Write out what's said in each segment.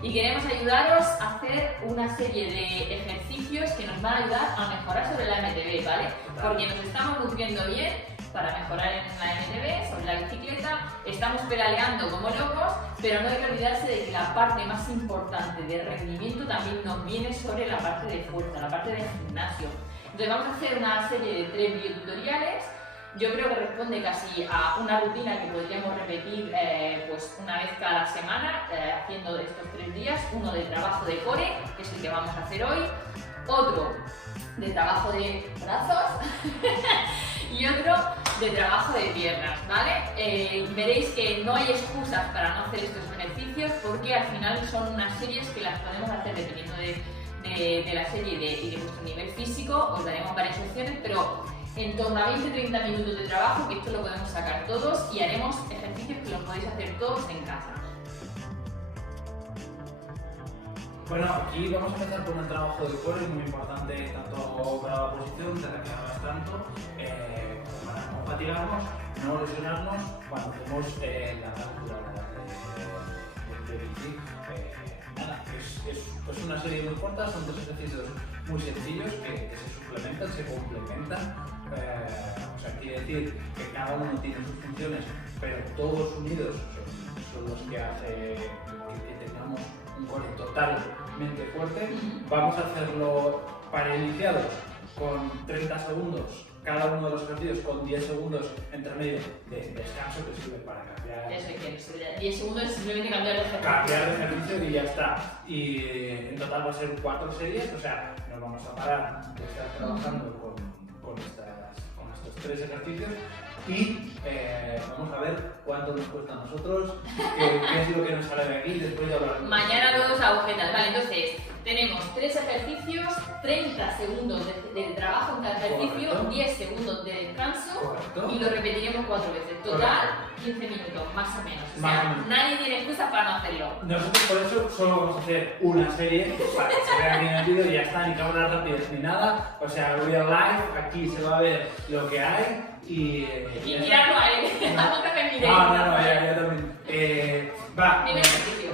Y queremos ayudaros a hacer una serie de ejercicios que nos van a ayudar a mejorar sobre la MTB, ¿vale? Porque nos estamos nutriendo bien para mejorar en la MTB, sobre la bicicleta, estamos pedaleando como locos, pero no hay que olvidarse de que la parte más importante de rendimiento también nos viene sobre la parte de fuerza, la parte del gimnasio. Entonces vamos a hacer una serie de 3 videotutoriales. Yo creo que responde casi a una rutina que podríamos repetir pues una vez cada semana, haciendo estos 3 días. Uno de trabajo de core, que es el que vamos a hacer hoy, otro de trabajo de brazos y otro de trabajo de piernas, ¿vale? Veréis que no hay excusas para no hacer estos ejercicios, porque al final son unas series que las podemos hacer dependiendo de la serie y de vuestro nivel físico. Os daremos varias opciones, pero en torno a 20-30 minutos de trabajo, que esto lo podemos sacar todos, y haremos ejercicios que los podéis hacer todos en casa. Bueno, aquí vamos a empezar con el trabajo de core, muy importante tanto para la posición, de la que hablas tanto, para no fatigarnos, no lesionarnos cuando hacemos la captura de bici. Nada, es una serie muy corta, son 3 ejercicios muy sencillos que se suplementan, se complementan. O sea, quiere decir que cada uno tiene sus funciones, pero todos unidos son los que hacen que tengamos un core totalmente fuerte. Vamos a hacerlo para iniciados con 30 segundos cada uno de los ejercicios, con 10 segundos entre medio de descanso, que sirve para cambiar. Eso que 10 segundos es simplemente cambiar de ejercicio. Cambiar de ejercicio y ya está. Y en total va a ser 4 series, o sea, nos vamos a parar de estar trabajando con estos 3 ejercicios y vamos a ver cuánto nos cuesta a nosotros, qué es lo que nos sale de aquí después de hablar. Mañana nuevos agujetas. Vale, entonces tenemos 3 ejercicios, 30 segundos de trabajo en cada ejercicio, correcto, 10 segundos de descanso, correcto, y lo repetiremos 4 veces. Total, 15 minutos, más o menos. O sea, nadie tiene excusa para no hacerlo. Nosotros por eso solo vamos a hacer una serie para que se vea bien el vídeo y ya está, ni cámaras rápidas ni nada. O sea, real live, aquí se va a ver lo que hay. Y mirarlo a él, no te me miréis. No, ya también.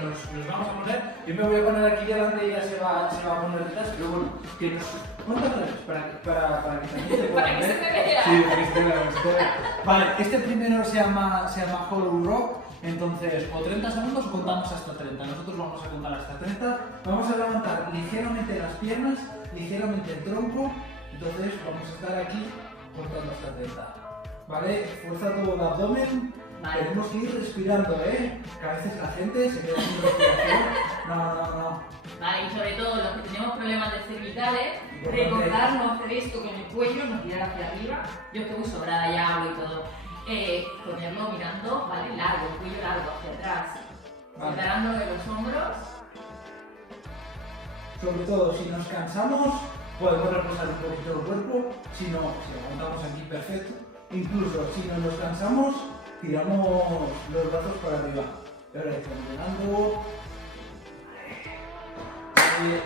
Nos vamos a poner. Yo me voy a poner aquí delante y ya se va a poner detrás, pero bueno, que nos. Cuéntanos, para que también se pueda para que ver. se me vea. Sí, para que se vea. Vale, este primero se llama Hollow Rock. Entonces, o 30 segundos o contamos hasta 30. Nosotros vamos a contar hasta 30. Vamos a levantar ligeramente las piernas, ligeramente el tronco. Entonces, vamos a estar aquí contando hasta 30. ¿Vale? Fuerza todo el abdomen. Vale. Tenemos que ir respirando, ¿eh? Que a veces la gente se queda sin respiración. No. Vale, y sobre todo los que tenemos problemas de cervicales, recordar no hacer esto con el cuello, no tirar hacia arriba. Yo estoy muy sobrada, ya hablo y todo. Ponerlo mirando, ¿vale? Largo, el cuello largo, hacia atrás. Vale. Separando de los hombros. Sobre todo, si nos cansamos, podemos reposar un poquito el cuerpo. Si no, si aguantamos aquí, perfecto. Incluso si no nos cansamos, tiramos los brazos para arriba. Ahora caminando.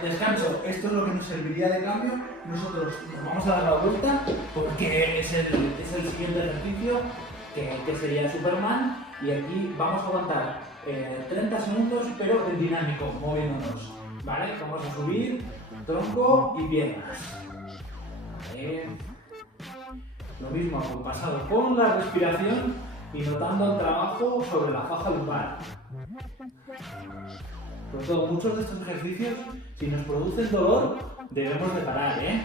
Descanso, esto es lo que nos serviría de cambio. Nosotros nos vamos a dar la vuelta porque es el siguiente ejercicio que sería Superman. Y aquí vamos a aguantar 30 segundos, pero en dinámico, moviéndonos. ¿Vale? Vamos a subir tronco y piernas. Vale. Lo mismo acompasado con la respiración y notando el trabajo sobre la faja lumbar. Sobre todo, muchos de estos ejercicios, si nos producen dolor, debemos de parar, ¿eh?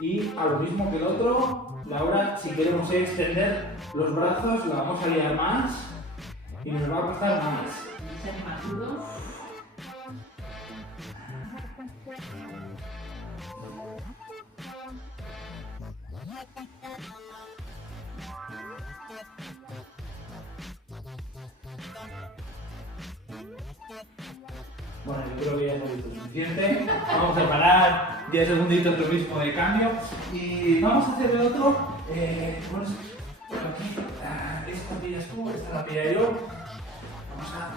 Y a lo mismo que el otro, Laura, si queremos extender los brazos, la vamos a liar más y nos va a costar más. Bueno, yo creo que ya hemos visto suficiente. Vamos a parar 10 segunditos lo mismo de cambio y vamos a hacer el otro. Bueno, aquí, esta pillas tú, esta la pillaré yo. Vamos a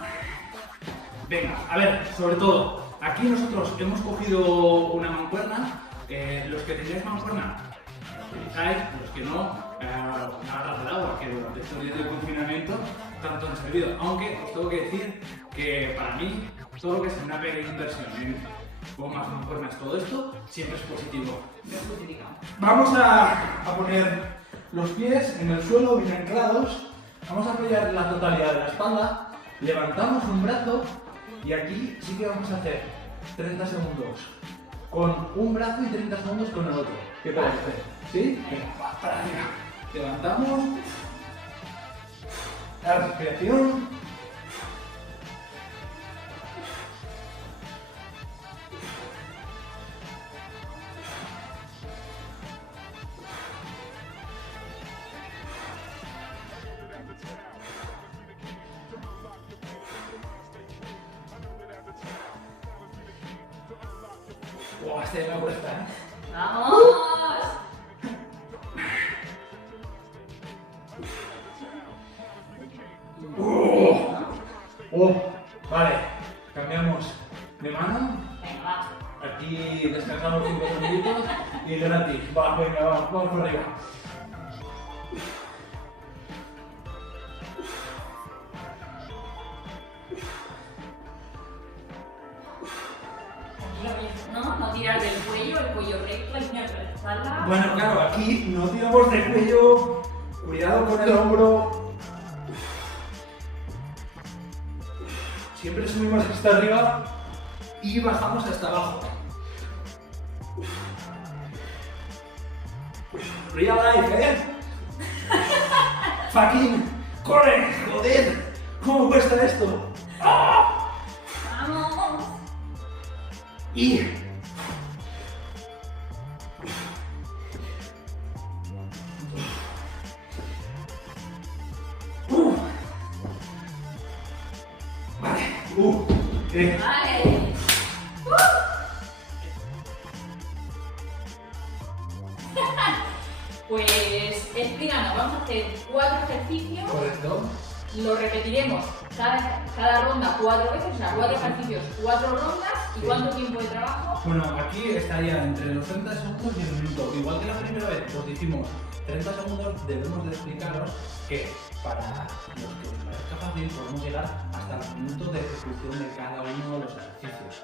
Venga, a ver, sobre todo, aquí nosotros hemos cogido una mancuerna. Los que tengáis mancuerna, utilizáis, los que no, una garrafa de agua, que durante estos días de confinamiento tanto han servido. Aunque os tengo que decir que para mí, todo lo que es una pequeña inversión en gomas, mancuernas, todo esto, siempre es positivo. Vamos a poner los pies en el suelo bien anclados. Vamos a apoyar la totalidad de la espalda. Levantamos un brazo y aquí sí que vamos a hacer 30 segundos con un brazo y 30 segundos con el otro. ¿Qué parece? ¿Sí? Venga, va, para arriba. Levantamos. La respiración. Este me cuesta, ¿eh? ¡Vamos! Vale, cambiamos de mano. Venga, va. Aquí descansamos 5 segunditos y gratis. Va, venga, vamos por arriba. No tirar del cuello, el cuello recto, el cuello de la espalda. Bueno, claro, aquí no tiramos de cuello. Cuidado con el hombro. Siempre subimos hasta arriba y bajamos hasta abajo. Real life, ¿eh? Fucking corre, joder. ¿Cómo cuesta esto? ¡Ah! ¡Vamos! Y vale. Vale. Pues explícanos, vamos a hacer 4 ejercicios. Correcto. Lo repetiremos cada ronda 4 veces, o sea, 4 ejercicios, 4 rondas. ¿Y Sí. cuánto tiempo de trabajo? Bueno, aquí estaría entre los 30 segundos y el minuto. Igual que la primera vez os dijimos 30 segundos, debemos de explicaros que para los que os parezca fácil podemos llegar hasta los minutos de ejecución de cada uno de los ejercicios.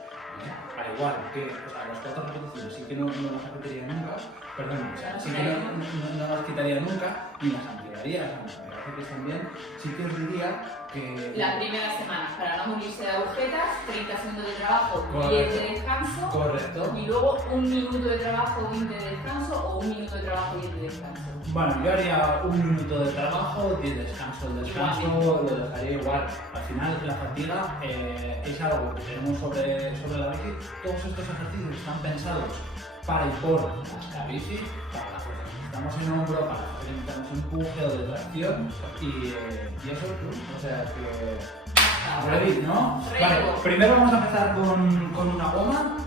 Al igual que, o sea, las 4 repeticiones sí que no las repetiría nunca, perdón, o sea, sí que no las quitaría nunca ni las ampliaría. O sea, me parece que también sí que os diría que La primera semana, para no morirse de agujetas, 30 segundos de trabajo, Correcto. 10 de descanso. Correcto. Y luego 1 minuto de trabajo, 20 de descanso, o 1 minuto de trabajo, 10 de descanso. Bueno, yo haría 1 minuto de trabajo, 10 de descanso. El descanso lo dejaría igual. Al final, la fatiga es algo que tenemos sobre la bici. Todos estos ejercicios están pensados para y por la bici, para la fuerza que necesitamos en hombro, para la fuerza que necesitamos empuje o de tracción. Y eso es tú. O sea que. Ready, ¿no? Vale, primero vamos a empezar con una goma.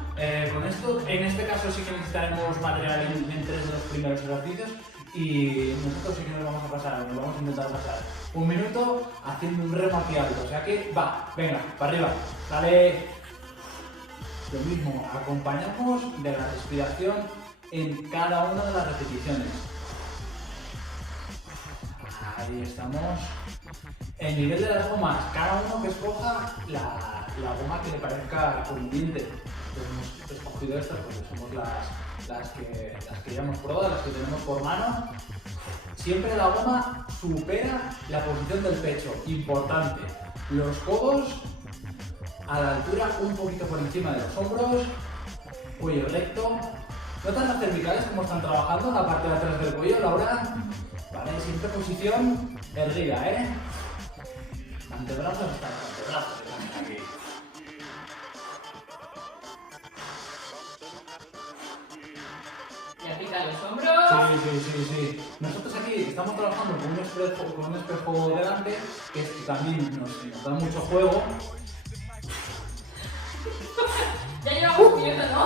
Con esto, en este caso sí que necesitaremos material en 3 de los primeros ejercicios. Y nosotros sí que nos vamos a intentar pasar 1 minuto haciendo un remo aquí alto. O sea que va, venga, para arriba, dale. Lo mismo, acompañamos de la respiración en cada una de las repeticiones. Ahí estamos. El nivel de las gomas, cada uno que escoja la goma que le parezca conveniente. Hemos escogido estas porque somos las que ya hemos probado, las que tenemos por mano. Siempre la goma supera la posición del pecho, importante. Los codos a la altura un poquito por encima de los hombros, cuello recto. ¿Notas las cervicales cómo están trabajando en la parte de atrás del cuello, Laura? Vale, siempre posición erguida, ¿eh? Antebrazos hasta antebrazos, aquí. Y aplica los hombros. Sí. Nosotros aquí estamos trabajando con un espejo delante, que también nos da mucho juego. Ya llevamos viendo, ¿no?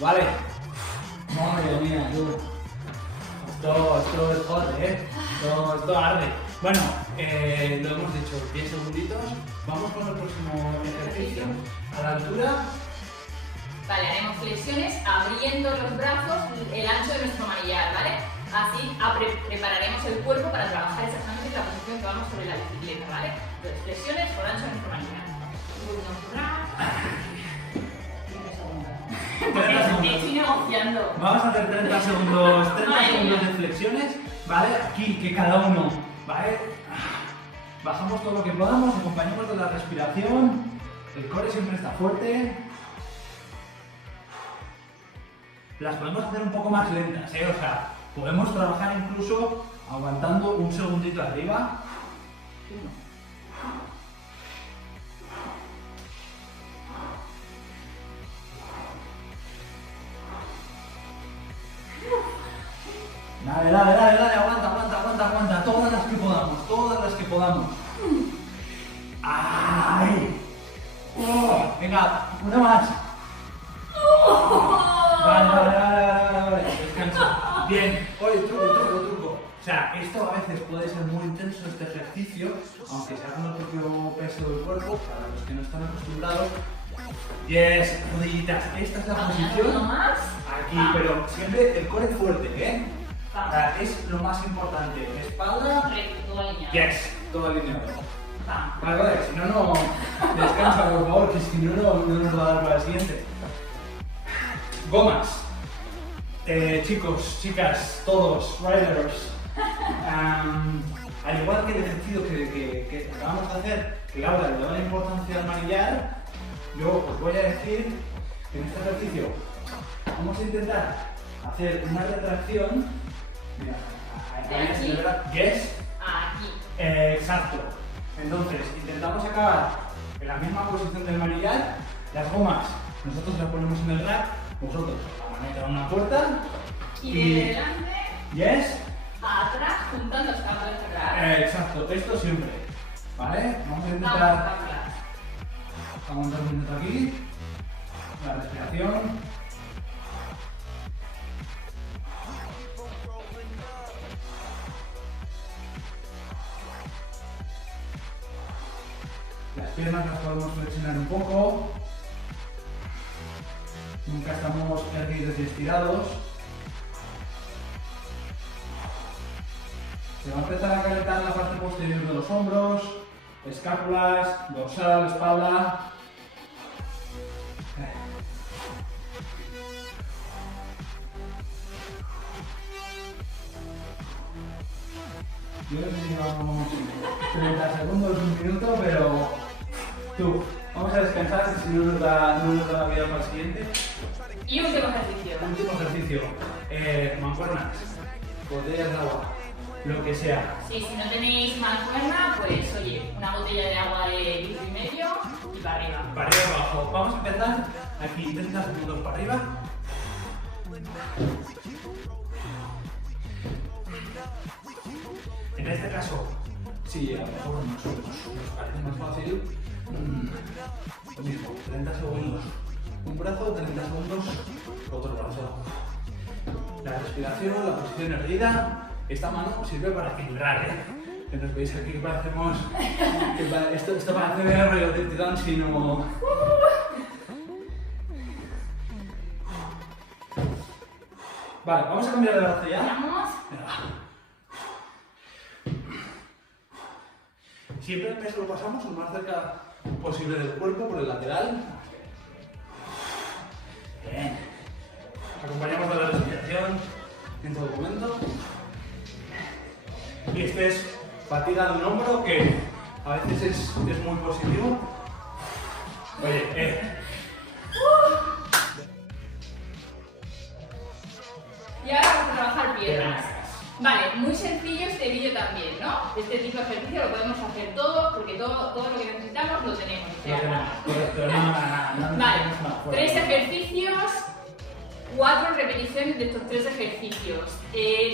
Vale. Madre mía, tú. Esto es hot, ¿eh? Esto arde. Bueno, lo hemos dicho, 10 segunditos. Vamos con el próximo ejercicio. A la altura. Vale, haremos flexiones abriendo los brazos el ancho de nuestro manillar, ¿vale? Así prepararemos el cuerpo para trabajar exactamente la posición que vamos sobre la bicicleta, ¿vale? Entonces, flexiones por ancho de nuestro manillar. Estoy negociando. Vamos a hacer 30 segundos de flexiones, ¿vale? Aquí, que cada uno, ¿vale? Bajamos todo lo que podamos, acompañamos de la respiración. El core siempre está fuerte. Las podemos hacer un poco más lentas, ¿eh? O sea, podemos trabajar incluso aguantando un segundito arriba. 1. Dale, aguanta, todas las que podamos. ¡Ay! Venga, una más. Vale, descansa. Bien, oye, truco. O sea, esto a veces puede ser muy intenso, este ejercicio, aunque sea con el propio peso del cuerpo, para los que no están acostumbrados. Yes, rodillitas, esta es la posición. Aquí, pero siempre el core fuerte, ¿eh? Es lo más importante. Espalda. Yes, todo alineado. Vale, si no, descansa por favor, que si no nos va a dar para el siguiente. Gomas. Chicos, chicas, todos, riders. Al igual que el ejercicio que acabamos de hacer, que Laura le da la importancia al manillar, yo os voy a decir que en este ejercicio vamos a intentar hacer una retracción. Mira, ahí se verá. Yes. Aquí. Exacto. Entonces, intentamos acabar en la misma posición del manillar. Las gomas, nosotros las ponemos en el rack, vosotros la maneta en una puerta. Y de delante. Yes. Atrás, juntando las capas atrás. Exacto, esto siempre. ¿Vale? Vamos a intentar aguantar un minuto aquí. La respiración. Las piernas las podemos flexionar un poco. Nunca estamos erguidos y estirados. Se va a empezar a calentar la parte posterior de los hombros, escápulas, dorsal, espalda. Yo creo que llevamos 30 segundos, un minuto, pero tú, vamos a descansar, si no nos da la vida para el siguiente. Y último ejercicio. Último ejercicio. Mancuernas, botellas de agua, lo que sea. Sí, si no tenéis mancuerna, pues oye, una botella de agua de litro y medio y para arriba. Para arriba y abajo. Vamos a empezar aquí 30 segundos para arriba. En este caso, sí, a lo mejor nos parece más fácil. Lo mismo, 30 segundos. Un brazo, 30 segundos, otro brazo. La respiración, la posición erguida. Esta mano sirve para equilibrar, ¿eh? Entonces veis aquí que parecemos... Esto parece ver Dirty Dancing o... Vale, vamos a cambiar de brazo ya. Vamos. Siempre el peso lo pasamos lo más cerca posible del cuerpo, por el lateral. Bien. Acompañamos de la respiración en todo momento. Y este es fatiga de un hombro que a veces es muy positivo. Oye, Y ahora vamos a trabajar piernas. Vale, muy sencillo este vídeo también, ¿no? Este tipo de ejercicio lo podemos hacer todos porque todo lo que necesitamos lo tenemos. Vale, 3 ejercicios, 4 repeticiones de estos 3 ejercicios.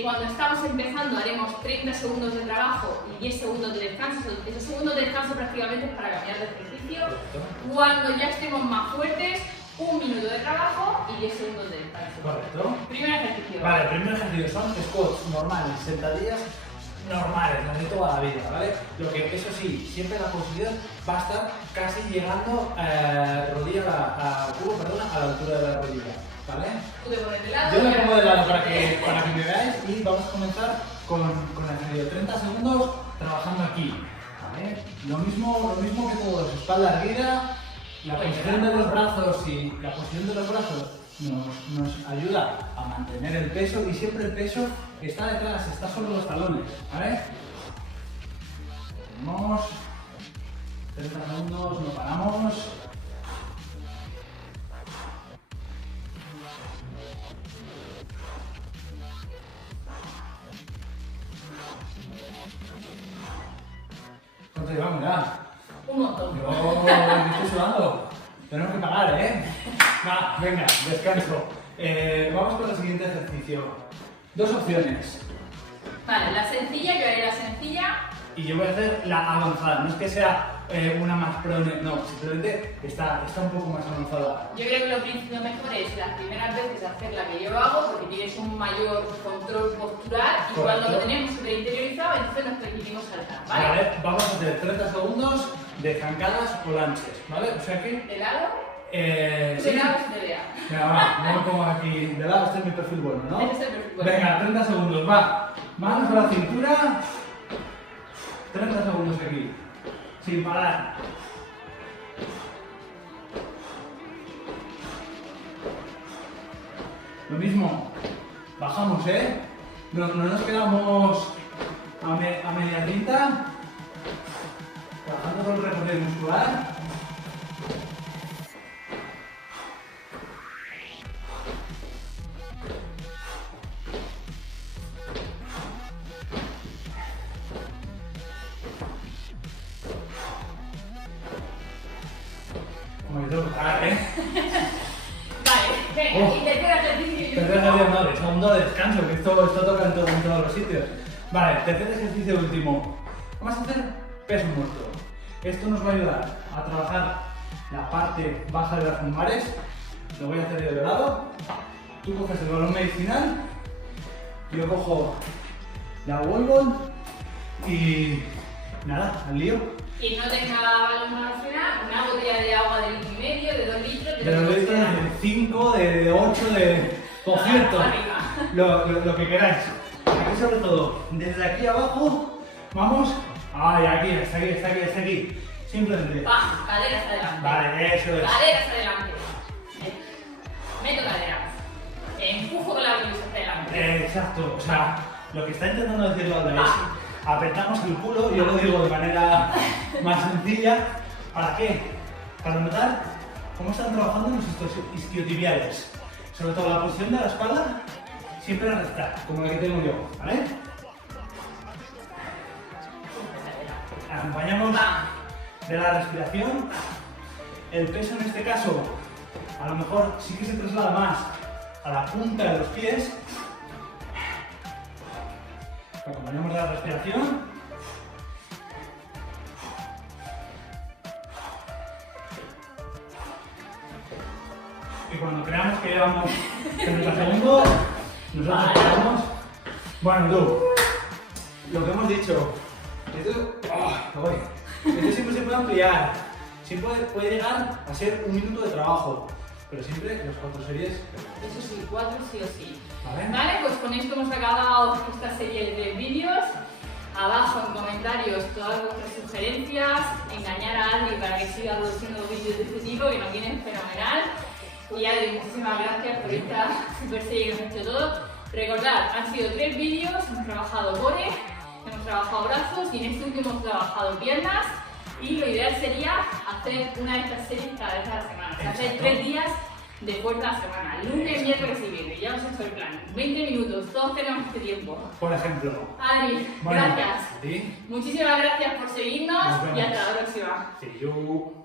Cuando estamos empezando haremos 30 segundos de trabajo y 10 segundos de descanso. Esos segundos de descanso prácticamente es para cambiar de ejercicio. Cuando ya estemos más fuertes, 1 minuto de trabajo y 10 segundos de descanso. Correcto. Primer ejercicio. Vale, el primer ejercicio son squats normales, sentadillas normales, las de toda la vida, ¿vale? Lo que, eso sí, siempre la posición va a estar casi llegando rodilla a la altura de la rodilla, ¿vale? Tú te pones de lado. Yo me pongo de lado para que me veáis y vamos a comenzar con el ejercicio. 30 segundos trabajando aquí, ¿vale? Lo mismo que todos, espalda erguida, la posición de los brazos y la posición de los brazos nos ayuda a mantener el peso y siempre el peso está detrás, está sobre los talones, ¿vale? Tenemos 30 segundos, no paramos. ¿Cuánto llevamos ya? Un montón. Yo me estoy sudando. Tenemos que pagar, ¿eh? Va, venga, descanso. Vamos con el siguiente ejercicio. Dos opciones. Vale, la sencilla, yo haré la sencilla. Y yo voy a hacer la avanzada. No es que sea una más pro, no, simplemente está un poco más avanzada. Yo creo que lo mejor es las primeras veces hacer la que yo hago porque tienes un mayor control postural y Correcto. cuando lo tenemos súper interiorizado entonces nos permitimos saltar, ¿vale? Vale, vamos a hacer 30 segundos de zancadas o lanches, ¿vale? O sea que... ¿De lado? Sí. De lado se te vea. Venga, va, no me pongo aquí de lado, este es mi perfil bueno, ¿no? Este es el perfil bueno. Venga, 30 segundos, va. Manos a la cintura. 30 segundos aquí. Sin parar. Lo mismo. Bajamos, ¿eh? No nos quedamos a media tinta. Trabajando con el recorrido muscular. Como que tengo que parar, ¿eh? Vale, venga, Oh. y tercer ejercicio. Tercer ejercicio, no, segundo descanso, que esto toca en todos los sitios. Vale, tercer ejercicio último. Vamos a hacer peso muerto. Esto nos va a ayudar a trabajar la parte baja de las lumbares. Lo voy a hacer yo de lado. Tú coges el balón medicinal. Yo cojo la wall ball y nada, al lío. Quien no tenga balón nacional, una botella de agua de 1,5 litros, de 2 litros, De los litros, de 5, de 8, de... Por cierto, lo que queráis. Aquí sobre todo, desde aquí abajo, vamos. Ay, aquí, hasta aquí, hasta aquí, hasta aquí. Simplemente. ¡Pam! Caderas adelante. Vale, eso es. Caderas adelante. Meto caderas. Empujo con la blusa hacia adelante. Exacto, o sea, lo que está intentando decir Laura es apretamos el culo, yo lo digo de manera más sencilla. ¿Para qué? Para notar cómo están trabajando nuestros isquiotibiales. Sobre todo la posición de la espalda, siempre a recta, como la que tengo yo, ¿vale? Acompañamos de la respiración. El peso en este caso, a lo mejor sí que se traslada más a la punta de los pies. Acompañamos de la respiración. Y cuando creamos que llevamos 30 segundos, nosotros paramos. Bueno, tú, lo que hemos dicho, esto siempre se puede ampliar, siempre puede llegar a ser un minuto de trabajo, pero siempre las 4 series. Eso sí, 4 sí o sí. ¿Vale? Vale, pues con esto hemos acabado esta serie de 3 vídeos. Abajo en comentarios todas vuestras sugerencias, engañar a alguien para que siga produciendo vídeos de este tipo que nos vienen fenomenal. Y Adri, muchísimas gracias por esta super serie que hemos hecho todo. Recordad, han sido 3 vídeos, hemos trabajado core, hemos trabajado brazos y en este último hemos trabajado piernas. Y lo ideal sería hacer una de estas series cada vez a la semana. O sea, hacer 3 días de fuerza a la semana, lunes, miércoles y viernes. Ya os he hecho el plan. 20 minutos, todos tenemos este tiempo. Por ejemplo. Adri, Bueno, gracias. ¿a ti? Muchísimas gracias por seguirnos Nos vemos. y hasta la próxima. See you.